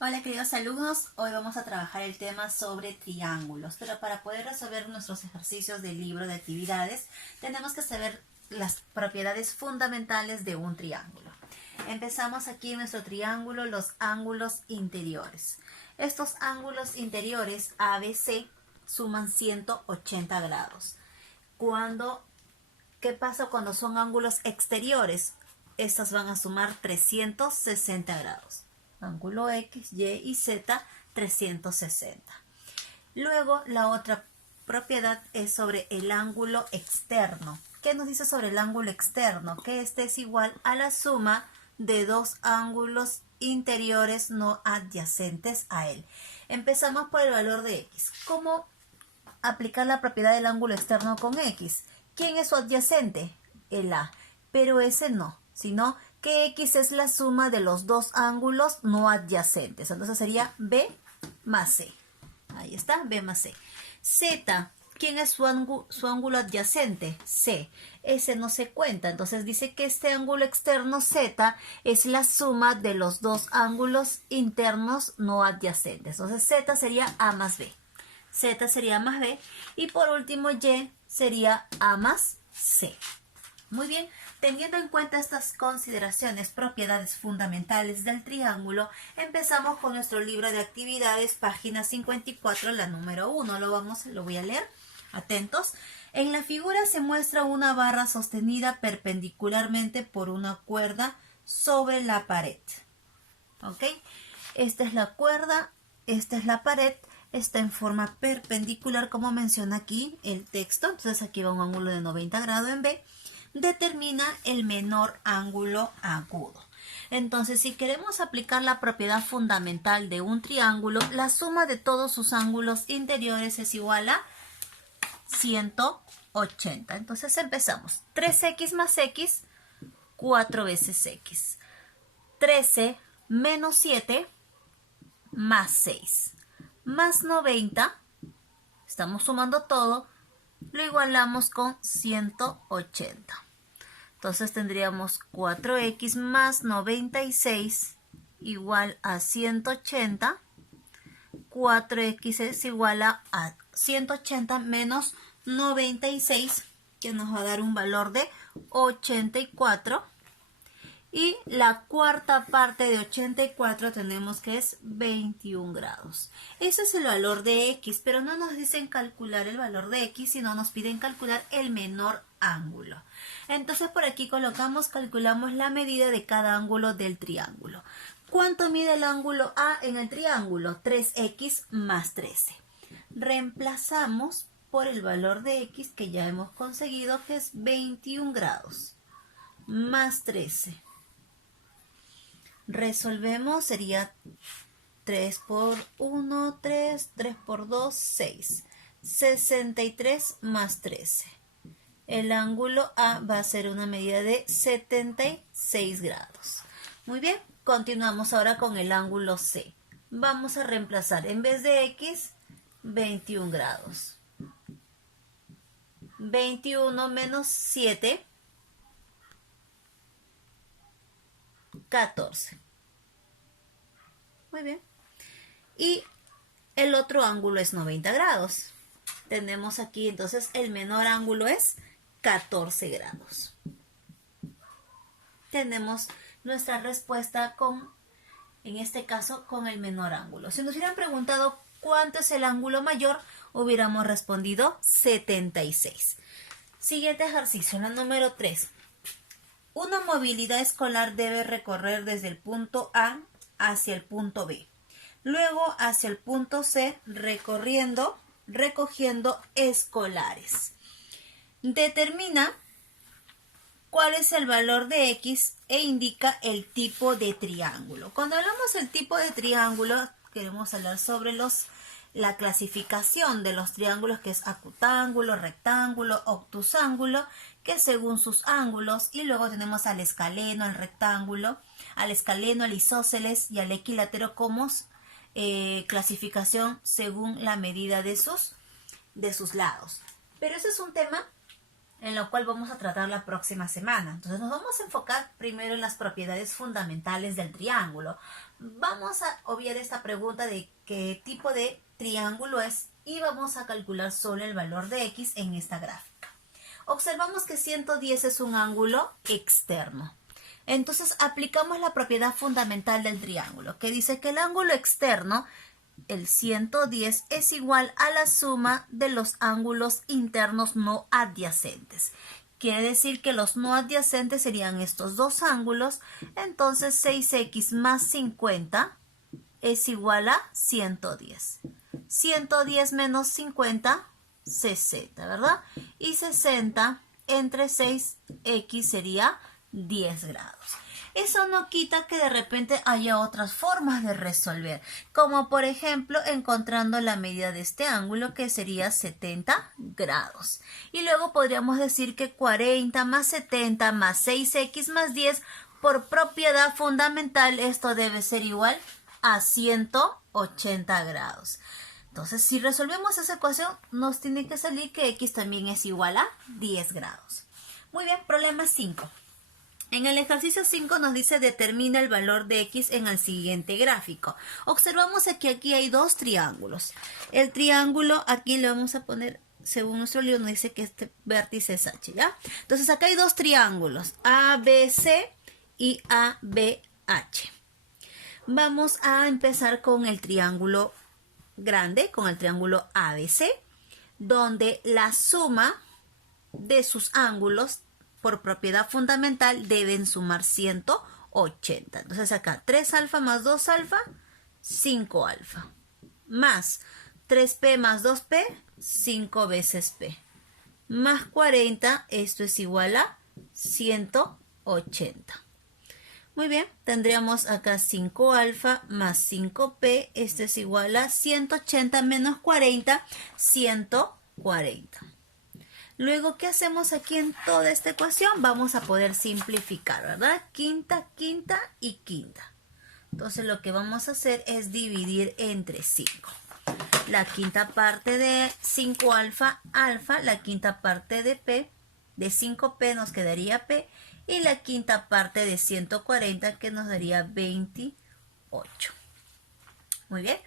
Hola queridos alumnos, hoy vamos a trabajar el tema sobre triángulos, pero para poder resolver nuestros ejercicios del libro de actividades tenemos que saber las propiedades fundamentales de un triángulo. Empezamos aquí en nuestro triángulo los ángulos interiores. Estos ángulos interiores ABC suman 180 grados. ¿Qué pasa cuando son ángulos exteriores? Estos van a sumar 360 grados. Ángulo X, Y y Z, 360. Luego, la otra propiedad es sobre el ángulo externo. ¿Qué nos dice sobre el ángulo externo? Que este es igual a la suma de dos ángulos interiores no adyacentes a él. Empezamos por el valor de X. ¿Cómo aplicar la propiedad del ángulo externo con X? ¿Quién es su adyacente? El A. Pero ese no, sino que X es la suma de los dos ángulos no adyacentes. Entonces sería B más C. Ahí está, B más C. Z, ¿quién es su ángulo adyacente? C. Ese no se cuenta. Entonces dice que este ángulo externo Z es la suma de los dos ángulos internos no adyacentes. Entonces Z sería A más B. Z sería A más B. Y por último Y sería A más C. Muy bien, teniendo en cuenta estas consideraciones, propiedades fundamentales del triángulo, empezamos con nuestro libro de actividades, página 54, la número 1. Lo voy a leer. Atentos. En la figura se muestra una barra sostenida perpendicularmente por una cuerda sobre la pared. ¿Ok? Esta es la cuerda, esta es la pared. Está en forma perpendicular, como menciona aquí el texto. Entonces aquí va un ángulo de 90 grados en B. Determina el menor ángulo agudo. Entonces, si queremos aplicar la propiedad fundamental de un triángulo, la suma de todos sus ángulos interiores es igual a 180. Entonces empezamos. 3x más x, 4 veces x. 13 menos 7 más 6. Más 90, estamos sumando todo, lo igualamos con 180. Entonces tendríamos 4x más 96 igual a 180. 4x es igual a 180 menos 96, que nos va a dar un valor de 84. Y la cuarta parte de 84 tenemos que es 21 grados. Ese es el valor de X, pero no nos dicen calcular el valor de X, sino nos piden calcular el menor ángulo. Entonces por aquí calculamos la medida de cada ángulo del triángulo. ¿Cuánto mide el ángulo A en el triángulo? 3x más 13. Reemplazamos por el valor de X que ya hemos conseguido, que es 21 grados más 13. Resolvemos, sería 3 por 1, 3, 3 por 2, 6. 63 más 13. El ángulo A va a ser una medida de 76 grados. Muy bien, continuamos ahora con el ángulo C. Vamos a reemplazar en vez de X, 21 grados. 21 menos 7, 14. Muy bien. Y el otro ángulo es 90 grados. Tenemos aquí entonces el menor ángulo es 14 grados. Tenemos nuestra respuesta en este caso, con el menor ángulo. Si nos hubieran preguntado cuánto es el ángulo mayor, hubiéramos respondido 76. Siguiente ejercicio, la número 3. Una movilidad escolar debe recorrer desde el punto A hacia el punto B. Luego hacia el punto C recogiendo escolares. Determina cuál es el valor de X e indica el tipo de triángulo. Cuando hablamos del tipo de triángulo, queremos hablar sobre la clasificación de los triángulos, que es acutángulo, rectángulo, obtusángulo, que según sus ángulos, y luego tenemos al escaleno, al rectángulo, al escaleno, al isósceles y al equilátero como clasificación según la medida de sus lados. Pero ese es un tema en lo cual vamos a tratar la próxima semana. Entonces nos vamos a enfocar primero en las propiedades fundamentales del triángulo. Vamos a obviar esta pregunta de qué tipo de triángulo es y vamos a calcular solo el valor de x en esta gráfica. Observamos que 110 es un ángulo externo. Entonces aplicamos la propiedad fundamental del triángulo, que dice que el ángulo externo, el 110, es igual a la suma de los ángulos internos no adyacentes. Quiere decir que los no adyacentes serían estos dos ángulos. Entonces 6x más 50 es igual a 110. 110 menos 50, 60, ¿verdad? Y 60 entre 6x sería 10 grados. Eso no quita que de repente haya otras formas de resolver, como por ejemplo encontrando la medida de este ángulo, que sería 70 grados. Y luego podríamos decir que 40 más 70 más 6x más 10, por propiedad fundamental, esto debe ser igual a 180 grados. Entonces, si resolvemos esa ecuación, nos tiene que salir que x también es igual a 10 grados. Muy bien, problema 5. En el ejercicio 5 nos dice determina el valor de x en el siguiente gráfico. Observamos que aquí hay dos triángulos. El triángulo, aquí le vamos a poner, según nuestro libro nos dice que este vértice es h, ¿ya? Entonces acá hay dos triángulos, ABC y ABH. Vamos a empezar con el triángulo grande, con el triángulo ABC, donde la suma de sus ángulos por propiedad fundamental deben sumar 180. Entonces acá 3 alfa más 2 alfa, 5 alfa. Más 3p más 2p, 5 veces p. Más 40, esto es igual a 180. Muy bien, tendríamos acá 5 alfa más 5p, esto es igual a 180 menos 40, 140. Luego, ¿qué hacemos aquí en toda esta ecuación? Vamos a poder simplificar, ¿verdad? Quinta, quinta y quinta. Entonces, lo que vamos a hacer es dividir entre 5. La quinta parte de 5 alfa, alfa. La quinta parte de p, de 5p nos quedaría p. Y la quinta parte de 140 que nos daría 28. Muy bien,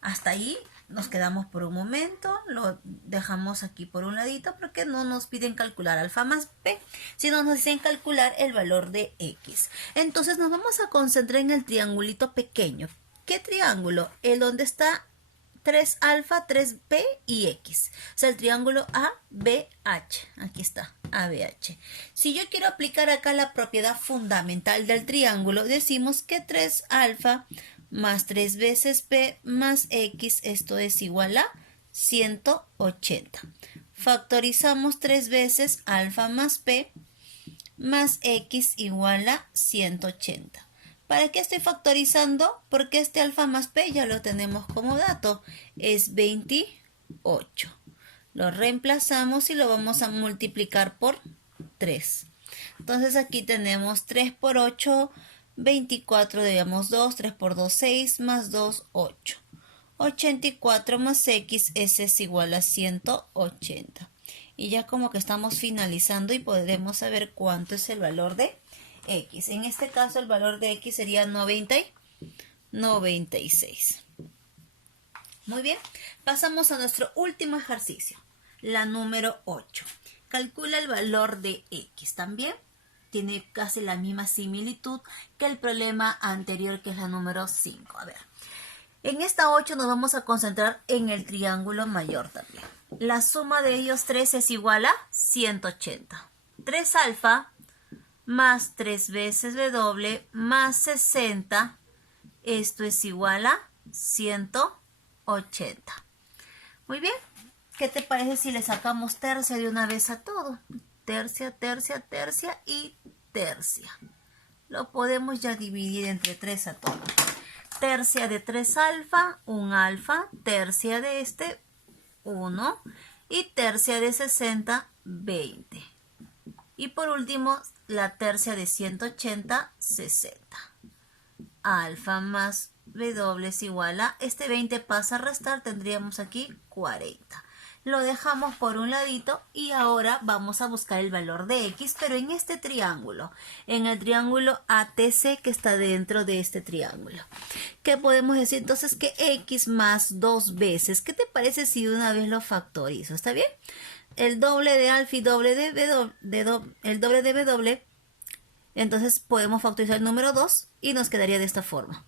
hasta ahí nos quedamos por un momento, lo dejamos aquí por un ladito porque no nos piden calcular alfa más p, sino nos dicen calcular el valor de x. Entonces nos vamos a concentrar en el triangulito pequeño. ¿Qué triángulo? El donde está 3 alfa, 3p y x. O sea, el triángulo ABH. Aquí está, ABH. Si yo quiero aplicar acá la propiedad fundamental del triángulo, decimos que 3 alfa más 3 veces p más x, esto es igual a 180. Factorizamos 3 veces alfa más p más x igual a 180. ¿Para qué estoy factorizando? Porque este alfa más p ya lo tenemos como dato, es 28. Lo reemplazamos y lo vamos a multiplicar por 3. Entonces aquí tenemos 3 por 8, 24, digamos 2, 3 por 2, 6, más 2, 8. 84 más x, ese es igual a 180. Y ya como que estamos finalizando y podremos saber cuánto es el valor de x. En este caso el valor de x sería 96. Muy bien, pasamos a nuestro último ejercicio, la número 8. Calcula el valor de x. También tiene casi la misma similitud que el problema anterior, que es la número 5. A ver, en esta 8 nos vamos a concentrar en el triángulo mayor también. La suma de ellos tres es igual a 180. 3 alfa más 3 veces W más 60, esto es igual a 180. Muy bien, ¿qué te parece si le sacamos tercia de una vez a todo? Tercia, tercia, tercia y tercia. Lo podemos ya dividir entre 3 a todo. Tercia de 3 alfa, 1 alfa, tercia de este, 1, y tercia de 60, 20. Y por último, la tercia de 180, 60. Alfa más W es igual a, este 20 pasa a restar, tendríamos aquí 40. lo dejamos por un ladito y ahora vamos a buscar el valor de x, pero en este triángulo, en el triángulo ATC que está dentro de este triángulo. ¿Qué podemos decir? Entonces que x más 2 veces. ¿Qué te parece si de una vez lo factorizo? ¿Está bien? El doble de alfa y doble de el doble de w. Entonces podemos factorizar el número 2 y nos quedaría de esta forma.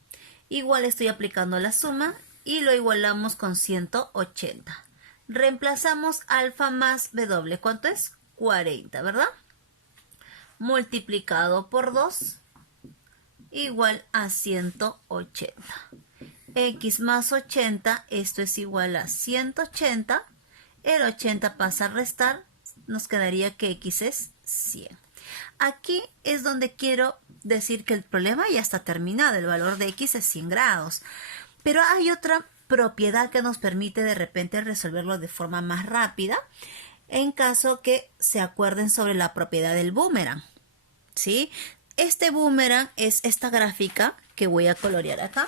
Igual estoy aplicando la suma y lo igualamos con 180. Reemplazamos alfa más w. ¿Cuánto es? 40, ¿verdad? Multiplicado por 2 igual a 180. X más 80, esto es igual a 180. El 80 pasa a restar, nos quedaría que x es 100. Aquí es donde quiero decir que el problema ya está terminado, el valor de x es 100 grados. Pero hay otra propiedad que nos permite de repente resolverlo de forma más rápida, en caso que se acuerden sobre la propiedad del boomerang, ¿sí? Este boomerang es esta gráfica que voy a colorear acá.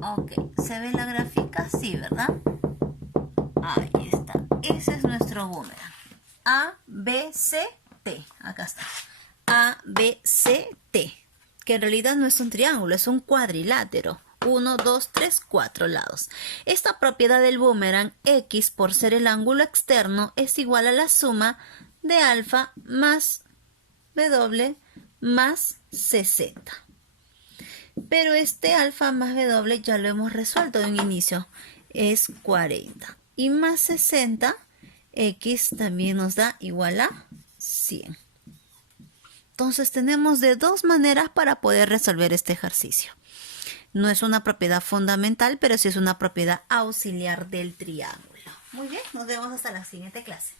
Ok, ¿se ve la gráfica? Sí, ¿verdad? Ahí está. Ese es nuestro boomerang. A, B, C, T. Acá está. A, B, C, T. Que en realidad no es un triángulo, es un cuadrilátero. 1, 2, 3, 4 lados. Esta propiedad del boomerang, X por ser el ángulo externo, es igual a la suma de alfa más W más 60. Pero este alfa más W ya lo hemos resuelto de un inicio. Es 40. Y más 60, X también nos da igual a 100. Entonces tenemos de dos maneras para poder resolver este ejercicio. No es una propiedad fundamental, pero sí es una propiedad auxiliar del triángulo. Muy bien, nos vemos hasta la siguiente clase.